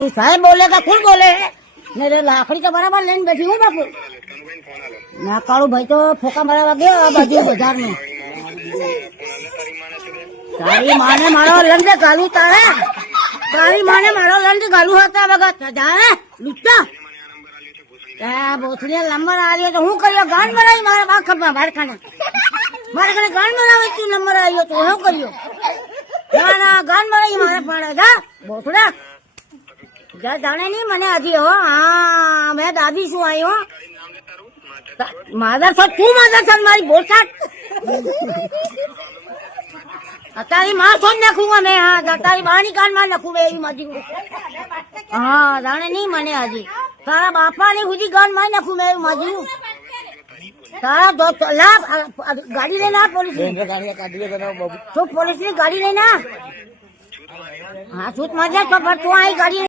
સાહેબ બોલે કે કોણ બોલે ને લાકડી તો બરાબર લઈને બેઠી હું બાપુ ના કાળું ભાઈ તો ફોકા મારવા ગયો આ બાજુ બજાર નું તારી માને મારો લંડે ગાલું તારી માને મારો લંડે ગાલું હતા બગા જાણે લુચ્ચા ત્યાં બોથને નંબર આવ્યો તો હું કર્યો ગાન બનાવી મારા બાખમાં બારખાને મારે ઘરે ગાન બનાવી તું નંબર આવ્યો તો હું કર્યો ના ગાન બનાવી મારા પાડે જા બોથડા જાણે નહીં મને હજી હો હા મેં દાદી શું આવ્યો માધર છો તું માધર છો મારી બોલતા તારી માં છો નાખું અમે હા તારી બાની કાન માં નાખું એવી માજી હા જાણે નહીં મને હજી તારા બાપા ને સુધી કાન માં નાખું મેં એવી માજી તારા લાભ ગાડી લઈને આ પોલીસ તું પોલીસ ની ગાડી લઈને હા છૂટ મારે તો તું અહીં ગાડી